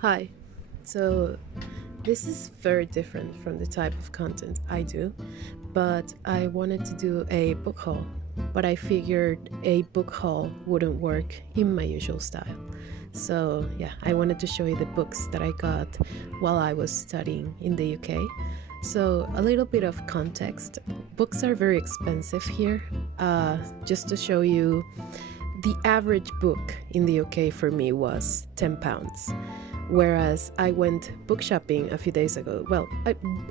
Hi. So, this is very different from the type of content I do, but I wanted to do a book haul. But I figured a book haul wouldn't work in my usual style. So, yeah, I wanted to show you the books that I got while I was studying in the UK. So, a little bit of context, books are very expensive here. Just to show you, the average book in the UK for me was £10. Whereas I went book shopping a few days ago,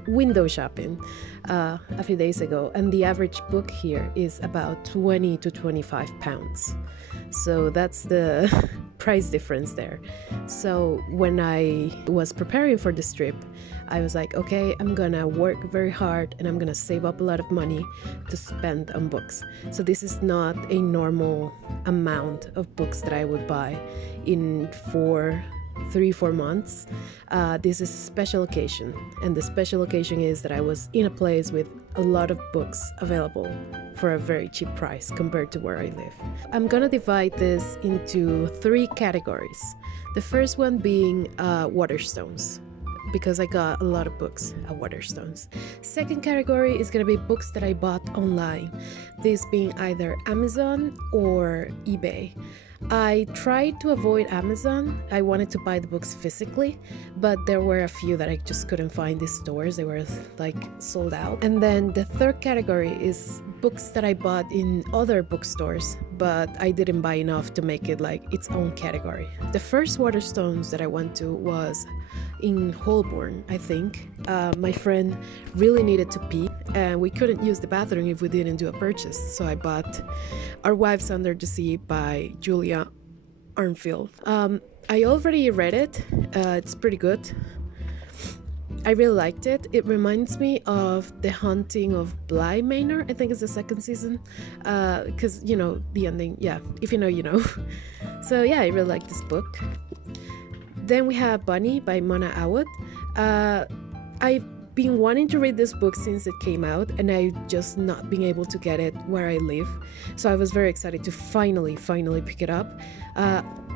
window shopping a few days ago, and the average book here is about 20 to 25 pounds. So that's the price difference there. So when I was preparing for this trip, I was like, okay, I'm gonna work very hard and I'm gonna save up a lot of money to spend on books. So this is not a normal amount of books that I would buy in 3-4 months. This is a special occasion, and the special occasion is that I was in a place with a lot of books available for a very cheap price compared to where I live. I'm gonna divide this into 3 categories. The first one being Waterstones, because I got a lot of books at Waterstones. Second category is gonna be books that I bought online, this being either Amazon or eBay. I tried to avoid Amazon. I wanted to buy the books physically, but there were a few that I just couldn't find in stores. They were like sold out. And then the third category is books that I bought in other bookstores, but I didn't buy enough to make it like its own category. The first Waterstones that I went to was in Holborn, I think. My friend really needed to pee, and we couldn't use the bathroom if we didn't do a purchase. So I bought Our Wives Under the Sea by Julia Armfield. I already read it. It's pretty good. I really liked it. It reminds me of The Haunting of Bly Manor. I think it's the second season. Because, the ending. Yeah, if you know, you know. So yeah, I really like this book. Then we have Bunny by Mona Awad. I've been wanting to read this book since it came out, and I've just not been able to get it where I live. So I was very excited to finally pick it up.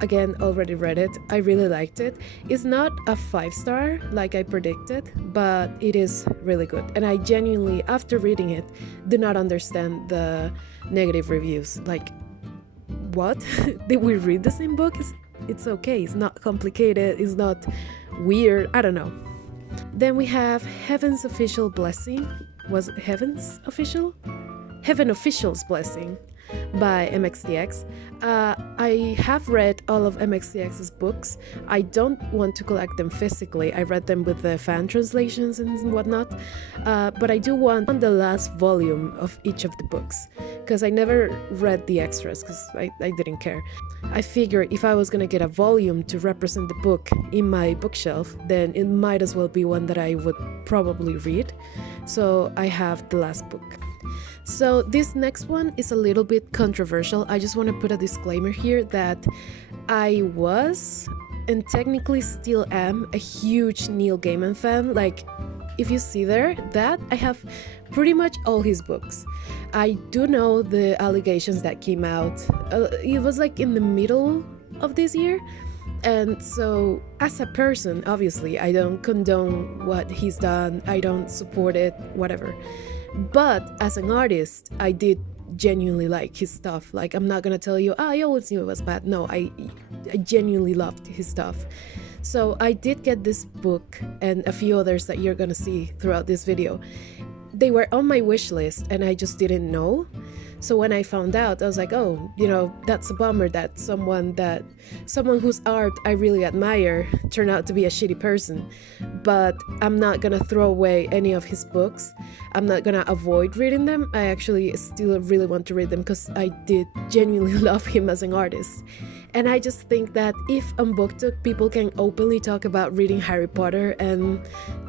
Again, already read it. I really liked it. It's not a 5-star like I predicted, but it is really good. And I genuinely, after reading it, do not understand the negative reviews. Like, what? Did we read the same book? It's okay. It's not complicated. It's not weird. I don't know. Then we have Heaven's Official Blessing. Was it Heaven's Official? Heaven Official's Blessing by MXDX. I have read all of MXDX's books. I don't want to collect them physically. I read them with the fan translations and whatnot. But I do want the last volume of each of the books, because I never read the extras because I didn't care. I figured if I was going to get a volume to represent the book in my bookshelf, then it might as well be one that I would probably read. So I have the last book. So this next one is a little bit controversial. I just want to put a disclaimer here that I was, and technically still am, a huge Neil Gaiman fan. Like, if you see there, that I have pretty much all his books. I do know the allegations that came out. It was like in the middle of this year. And so, as a person, obviously, I don't condone what he's done. I don't support it, whatever. But as an artist, I did genuinely like his stuff. Like, I'm not gonna tell you, I always knew it was bad. No, I genuinely loved his stuff. So I did get this book and a few others that you're gonna see throughout this video. They were on my wish list and I just didn't know. So when I found out, I was like, oh, that's a bummer that someone whose art I really admire turned out to be a shitty person. But I'm not gonna throw away any of his books. I'm not gonna avoid reading them. I actually still really want to read them because I did genuinely love him as an artist. And I just think that if on BookTok people can openly talk about reading Harry Potter and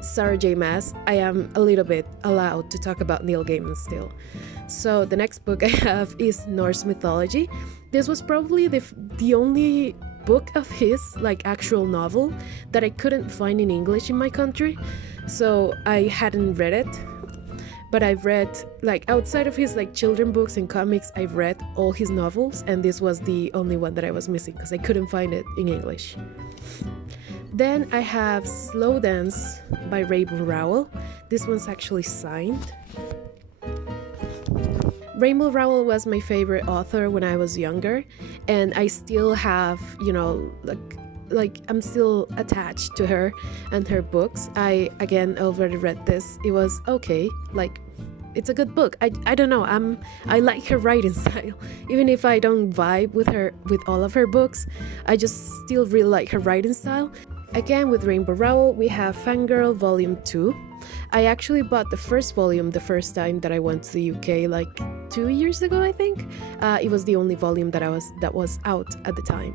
Sarah J. Maas, I am a little bit allowed to talk about Neil Gaiman still. So the next book I have is Norse mythology. This was probably the only book of his, like actual novel, that I couldn't find in English in my country. So I hadn't read it. But I've read, like, outside of his like children books and comics, I've read all his novels, and this was the only one that I was missing because I couldn't find it in English. Then I have Slow Dance by Rainbow Rowell. This one's actually signed. Rainbow Rowell was my favorite author when I was younger, and I still have, like I'm still attached to her and her books. I again already read this. It was okay. Like, it's a good book. I don't know. I like her writing style. Even if I don't vibe with her with all of her books, I just still really like her writing style. Again, with Rainbow Rowell, we have Fangirl Volume 2. I actually bought the first volume the first time that I went to the UK, like 2 years ago, I think. It was the only volume that was out at the time.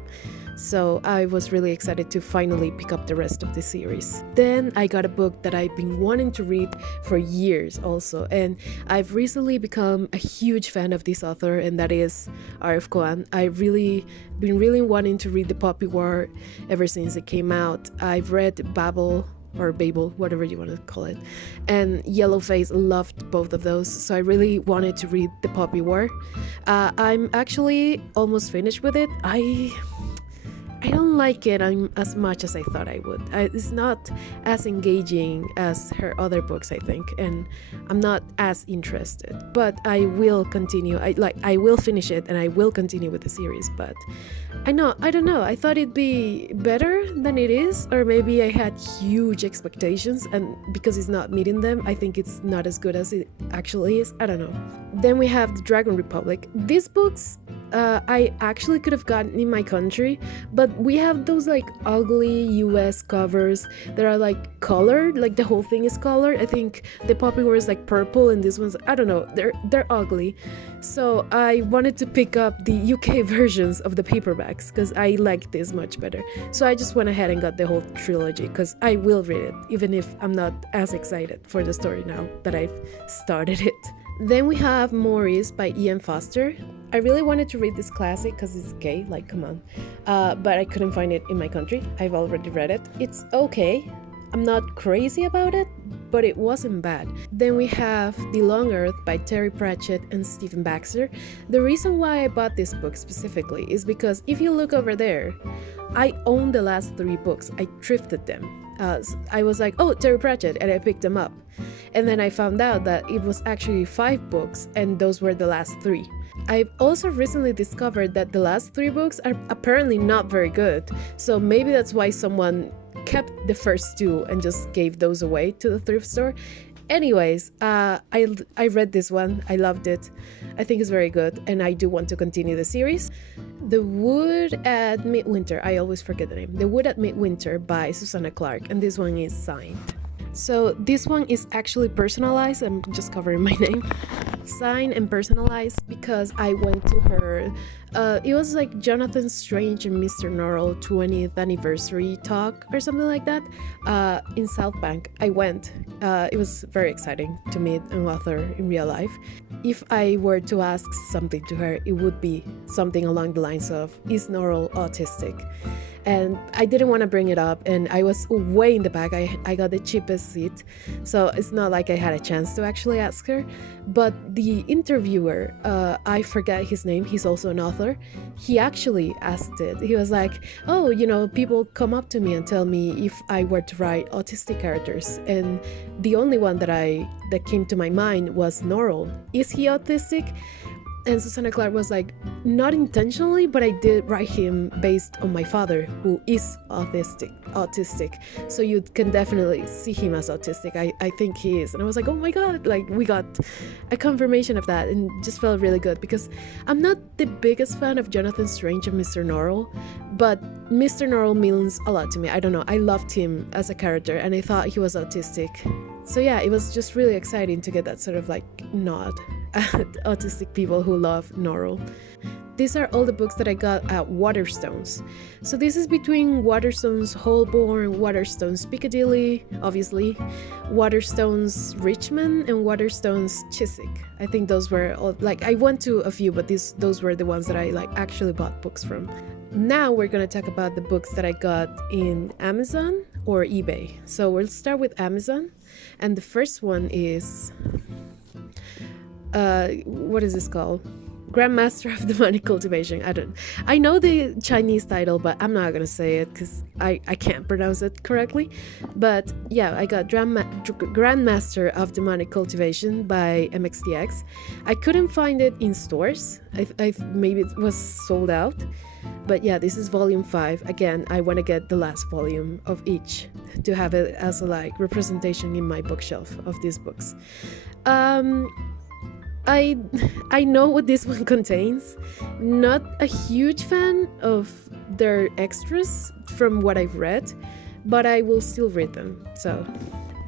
So I was really excited to finally pick up the rest of the series. Then I got a book that I've been wanting to read for years also, and I've recently become a huge fan of this author, and that is R.F. Kuang. I've been really wanting to read The Poppy War ever since it came out. I've read Babel, whatever you want to call it, and Yellowface. Loved both of those, so I really wanted to read The Poppy War. I'm actually almost finished with it. I don't like it as much as I thought I would. It's not as engaging as her other books, I think, and I'm not as interested. But I will continue. I will finish it, and I will continue with the series. But I don't know. I thought it'd be better than it is, or maybe I had huge expectations, and because it's not meeting them, I think it's not as good as it actually is. I don't know. Then we have The Dragon Republic. These books I actually could have gotten in my country, but we have those like ugly US covers that are like colored, like the whole thing is colored. I think The Poppy War is like purple, and this one's, I don't know, they're ugly. So I wanted to pick up the UK versions of the paperbacks because I like this much better. So I just went ahead and got the whole trilogy because I will read it, even if I'm not as excited for the story now that I've started it. Then we have Maurice by Ian Foster. I really wanted to read this classic because it's gay, like come on. But I couldn't find it in my country. I've already read it. It's okay. I'm not crazy about it, but it wasn't bad. Then we have The Long Earth by Terry Pratchett and Stephen Baxter. The reason why I bought this book specifically is because if you look over there, I own the last 3 books. I thrifted them. I was like, oh, Terry Pratchett, and I picked them up. And then I found out that it was actually 5 books, and those were the last 3. I've also recently discovered that the last 3 books are apparently not very good, so maybe that's why someone kept the first 2 and just gave those away to the thrift store. Anyways, I read this one. I loved it. I think it's very good, and I do want to continue the series. The Wood at Midwinter. I always forget the name. The Wood at Midwinter by Susanna Clarke, and this one is signed. So this one is actually personalized. I'm just covering my name. Signed and personalized because I went to her. It was like Jonathan Strange and Mr. Norrell 20th anniversary talk or something like that in South Bank. I went. It was very exciting to meet an author in real life. If I were to ask something to her, it would be something along the lines of, is Norrell autistic? And I didn't want to bring it up, and I was way in the back. I got the cheapest seat, so it's not like I had a chance to actually ask her. But the interviewer, I forget his name, he's also an author, he actually asked it. He was like, oh, people come up to me and tell me if I were to write autistic characters, and the only one that came to my mind was Norrell. Is he autistic? And Susanna Clarke was like, not intentionally, but I did write him based on my father, who is autistic. So you can definitely see him as autistic. I think he is. And I was like, oh my God, like we got a confirmation of that, and just felt really good because I'm not the biggest fan of Jonathan Strange and Mr. Norrell, but Mr. Norrell means a lot to me. I don't know. I loved him as a character, and I thought he was autistic. So yeah, it was just really exciting to get that sort of like nod at autistic people who love Norrell. These are all the books that I got at Waterstones. So this is between Waterstones Holborn, Waterstones Piccadilly, obviously, Waterstones Richmond, and Waterstones Chiswick. I think those were all, like, I went to a few, but those were the ones that I like actually bought books from. Now we're gonna talk about the books that I got in Amazon or eBay. So we'll start with Amazon, and the first one is what is this called? Grandmaster of Demonic Cultivation. I know the Chinese title, but I'm not gonna say it because I can't pronounce it correctly. But yeah, I got Grandmaster of Demonic Cultivation by MXTX. I couldn't find it in stores. Maybe it was sold out. But yeah, this is volume 5. Again, I want to get the last volume of each to have it as a like representation in my bookshelf of these books. I know what this one contains. Not a huge fan of their extras from what I've read, but I will still read them. So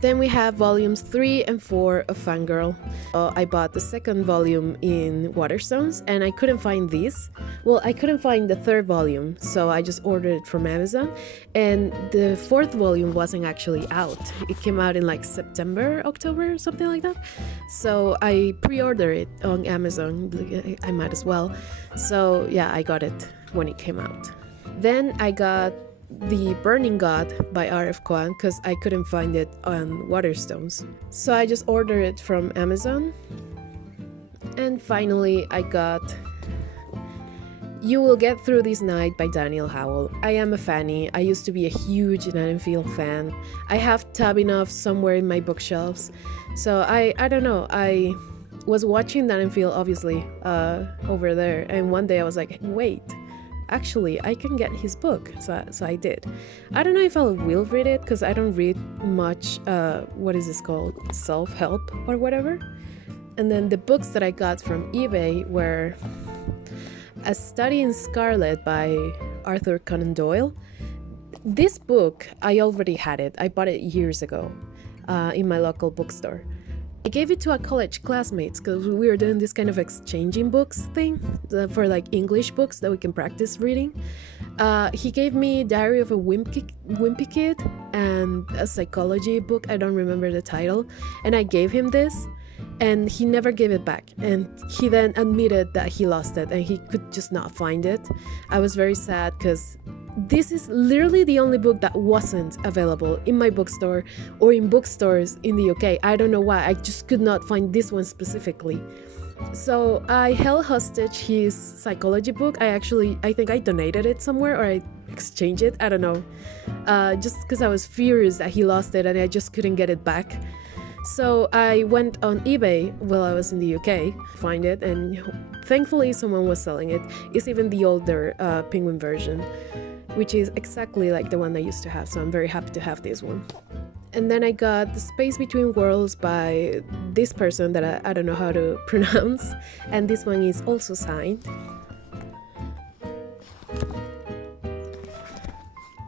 then we have volumes 3 and 4 of Fangirl. I bought the second volume in Waterstones and I couldn't find these. Well, I couldn't find the third volume, so I just ordered it from Amazon. And the fourth volume wasn't actually out. It came out in like September, October, something like that. So I pre-ordered it on Amazon. I might as well. So yeah, I got it when it came out. Then I got The Burning God by R.F. Kuang because I couldn't find it on Waterstones. So I just ordered it from Amazon. And finally I got You Will Get Through This Night by Daniel Howell. I am a fanny. I used to be a huge Nanenfield fan. I have Tabinov somewhere in my bookshelves. So I don't know, I was watching Nanenfield obviously over there, and one day I was like, wait, actually I can get his book. So I did. I don't know if I will read it because I don't read much what is this called, self-help or whatever. And then the books that I got from eBay were A Study in Scarlet by Arthur Conan Doyle. This book, I already had it. I bought it years ago in my local bookstore. I gave it to a college classmates because we were doing this kind of exchanging books thing for like English books that we can practice reading. He gave me Diary of a Wimpy Kid and a psychology book. I don't remember the title. And I gave him this. And he never gave it back, and he then admitted that he lost it and he could just not find it. I was very sad because this is literally the only book that wasn't available in my bookstore or in bookstores in the UK. I don't know why, I just could not find this one specifically. So I held hostage his psychology book. I think I donated it somewhere or I exchanged it, I don't know, just because I was furious that he lost it and I just couldn't get it back. So I went on eBay while I was in the UK, find it, and thankfully someone was selling it. It's even the older Penguin version, which is exactly like the one I used to have, so I'm very happy to have this one. And then I got The Space Between Worlds by this person that I don't know how to pronounce, and this one is also signed.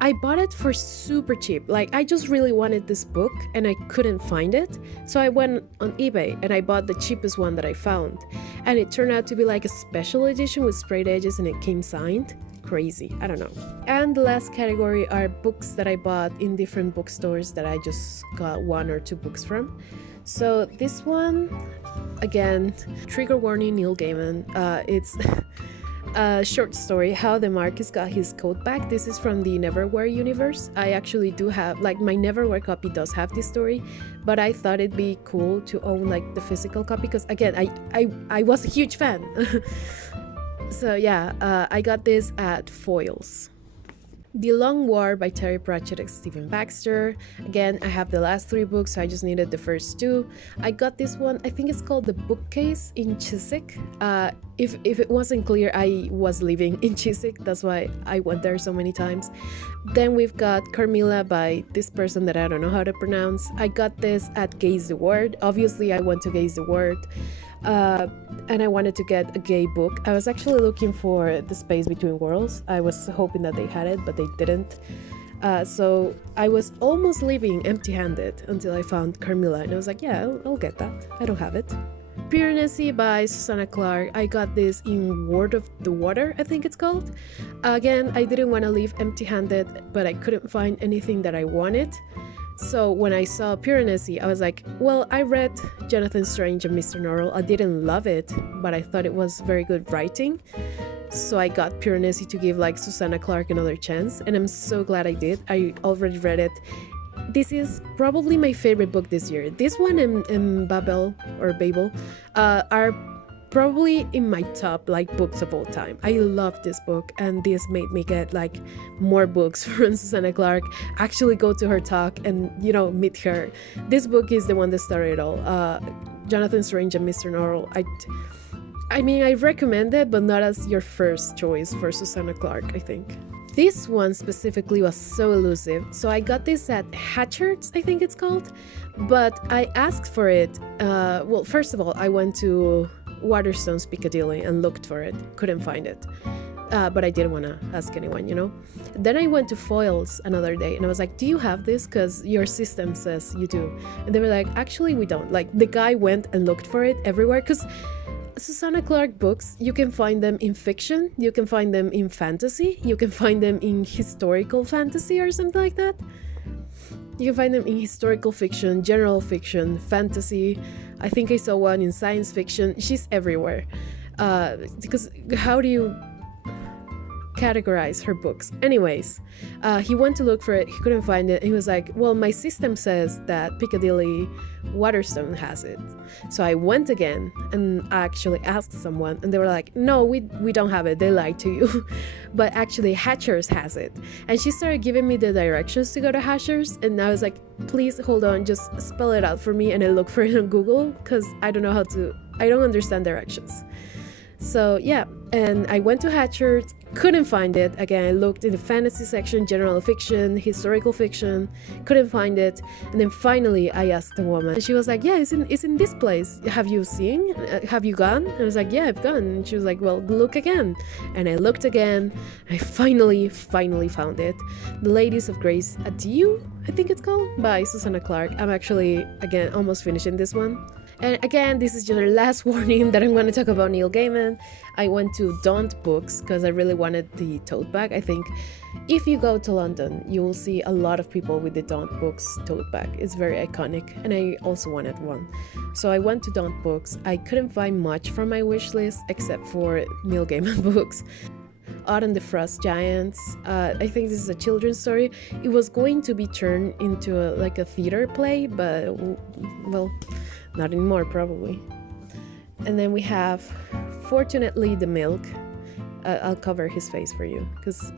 I bought it for super cheap. Like, I just really wanted this book and I couldn't find it. So I went on eBay and I bought the cheapest one that I found. And it turned out to be like a special edition with sprayed edges and it came signed. Crazy, I don't know. And the last category are books that I bought in different bookstores that I just got 1 or 2 books from. So this one, again, trigger warning, Neil Gaiman. It's a short story, How the Marquis Got His Coat Back. This is from the Neverwhere universe. I actually do have, like, my Neverwhere copy does have this story, but I thought it'd be cool to own like the physical copy because again, I was a huge fan. So yeah, I got this at Foyles. The Long War by Terry Pratchett and Stephen Baxter. Again, I have the last 3 books, so I just needed the first 2. I got this one, I think it's called The Bookcase in Chiswick. If it wasn't clear, I was living in Chiswick, that's why I went there so many times. Then we've got Carmilla by this person that I don't know how to pronounce. I got this at Gaze the Word. Obviously, I went to Gaze the Word. And I wanted to get a gay book. I was actually looking for The Space Between Worlds. I was hoping that they had it, but they didn't. So I was almost leaving empty-handed until I found Carmilla, and I was like, yeah, I'll get that. I don't have it. Piranesi by Susanna Clark. I got this in Word of the Water, I think it's called. Again, I didn't want to leave empty-handed, but I couldn't find anything that I wanted. So when I saw Piranesi, I was like, well, I read Jonathan Strange and Mr. Norrell. I didn't love it, but I thought it was very good writing. So I got Piranesi to give like Susanna Clark another chance, and I'm so glad I did. I already read it. This is probably my favorite book this year. This one and Babel are probably in my top like books of all time. I love this book, and this made me get like more books from Susanna Clarke, actually go to her talk and, you know, meet her. This book is the one that started it all. Jonathan Strange and Mr. Norrell. I mean, I recommend it, but not as your first choice for Susanna Clarke, I think. This one specifically was so elusive, so I got this at Hatchards, I think it's called, but I asked for it. Well, first of all, I went to Waterstones Piccadilly and looked for it, couldn't find it, but I didn't want to ask anyone, you know. Then I went to Foyles another day and I was like, do you have this? Because your system says you do. And they were like, actually we don't. Like, the guy went and looked for it everywhere, because Susanna Clarke books, you can find them in fiction, you can find them in fantasy, you can find them in historical fantasy or something like that. You can find them in historical fiction, general fiction, fantasy. I think I saw one in science fiction. She's everywhere. Because how do you categorize her books? Anyways, he went to look for it, he couldn't find it. He was like, well, my system says that Piccadilly Waterstone has it. So I went again and actually asked someone, and they were like, no, we don't have it, they lied to you. But actually Hatchers has it. And she started giving me the directions to go to Hatchers, and I was like, please hold on, just spell it out for me. And I looked for it on Google, because I don't understand directions. So yeah, and I went to Hatchard, couldn't find it. Again, I looked in the fantasy section, general fiction, historical fiction, couldn't find it. And then finally I asked the woman, and she was like, yeah, it's in this place. Have you seen? Have you gone? And I was like, yeah, I've gone. And she was like, well, look again. And I looked again. I finally found it. The Ladies of Grace Adieu, I think it's called, by Susanna Clarke. I'm actually, again, almost finishing this one. And again, this is your last warning that I'm going to talk about Neil Gaiman. I went to Daunt Books because I really wanted the tote bag. I think if you go to London, you will see a lot of people with the Daunt Books tote bag. It's very iconic, and I also wanted one. So I went to Daunt Books. I couldn't find much from my wish list except for Neil Gaiman books. Odd and the Frost Giants. I think this is a children's story. It was going to be turned into a theater play, but well, not anymore probably. And then we have Fortunately the Milk. I'll cover his face for you, because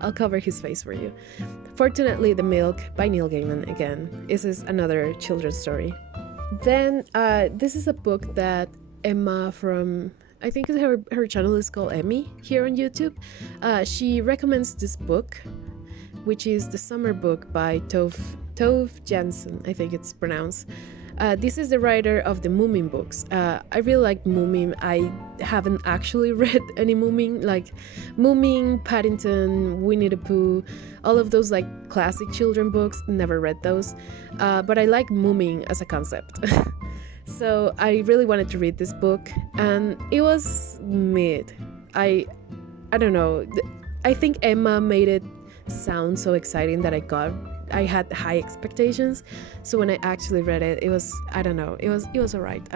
I'll cover his face for you. Fortunately the Milk by Neil Gaiman again. This is another children's story. Then this is a book that Emma from, I think her channel is called Emmy here on YouTube. She recommends this book, which is the summer book by Tove Jansson, I think it's pronounced. This is the writer of the Moomin books. I really like Moomin. I haven't actually read any Moomin, like Moomin, Paddington, Winnie the Pooh, all of those like classic children books. Never read those, but I like Moomin as a concept. So I really wanted to read this book, and it was mid. I don't know. I think Emma made it sound so exciting that I had high expectations. So when I actually read it, it was, I don't know, it was alright.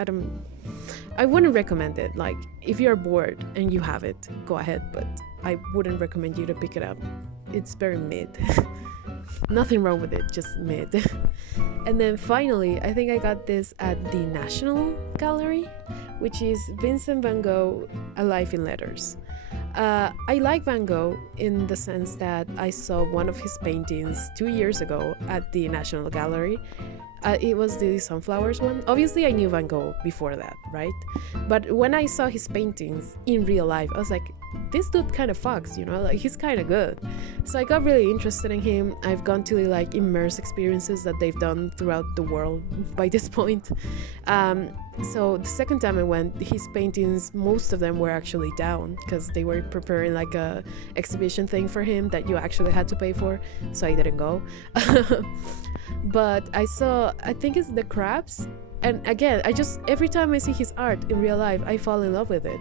I wouldn't recommend it. Like, if you're bored and you have it, go ahead, but I wouldn't recommend you to pick it up. It's very mid. Nothing wrong with it, just mid. And then finally, I think I got this at the National Gallery, which is Vincent van Gogh, A Life in Letters. I like Van Gogh in the sense that I saw one of his paintings 2 years ago at the National Gallery. It was the Sunflowers one. Obviously, I knew Van Gogh before that, right? But when I saw his paintings in real life, I was like, this dude kind of fucks, you know, like he's kind of good. So I got really interested in him. I've gone to the like immerse experiences that they've done throughout the world by this point. So the second time I went, his paintings, most of them were actually down because they were preparing like a exhibition thing for him that you actually had to pay for. So I didn't go. But I saw, I think it's the crabs. And again, every time I see his art in real life, I fall in love with it.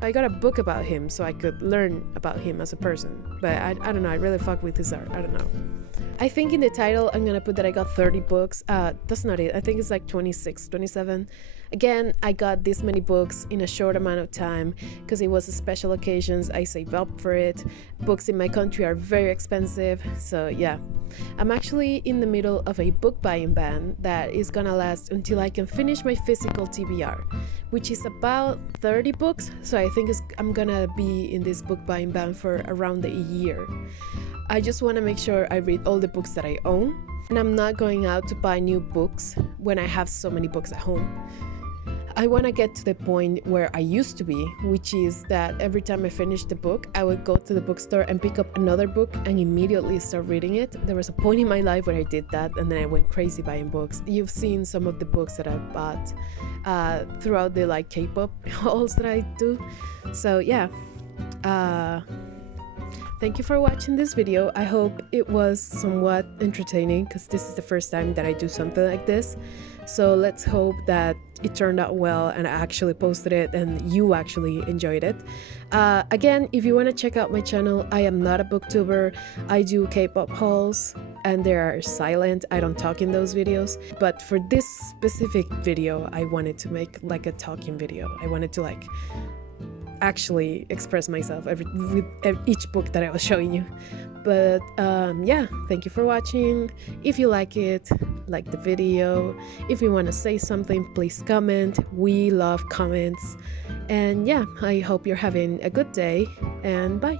I got a book about him so I could learn about him as a person. But I don't know, I really fuck with his art. I don't know. I think in the title I'm gonna put that I got 30 books. That's not it. I think it's like 26, 27. Again, I got this many books in a short amount of time because it was a special occasions. I saved up for it. Books in my country are very expensive, so yeah. I'm actually in the middle of a book buying ban that is gonna last until I can finish my physical TBR, which is about 30 books, so I think I'm gonna be in this book buying ban for around a year. I just want to make sure I read all the books that I own, and I'm not going out to buy new books when I have so many books at home. I want to get to the point where I used to be, which is that every time I finished the book, I would go to the bookstore and pick up another book and immediately start reading it. There was a point in my life where I did that, and then I went crazy buying books. You've seen some of the books that I've bought throughout the like K-pop hauls that I do. So yeah, thank you for watching this video. I hope it was somewhat entertaining because this is the first time that I do something like this. So let's hope that it turned out well and I actually posted it and you actually enjoyed it. Again, if you want to check out my channel, I am not a booktuber. I do K-pop hauls and they are silent. I don't talk in those videos. But for this specific video, I wanted to make like a talking video. I wanted to like actually express myself with each book that I was showing you. But yeah, thank you for watching. If you like it, like the video. If you want to say something, please comment. We love comments. And yeah, I hope you're having a good day, and bye.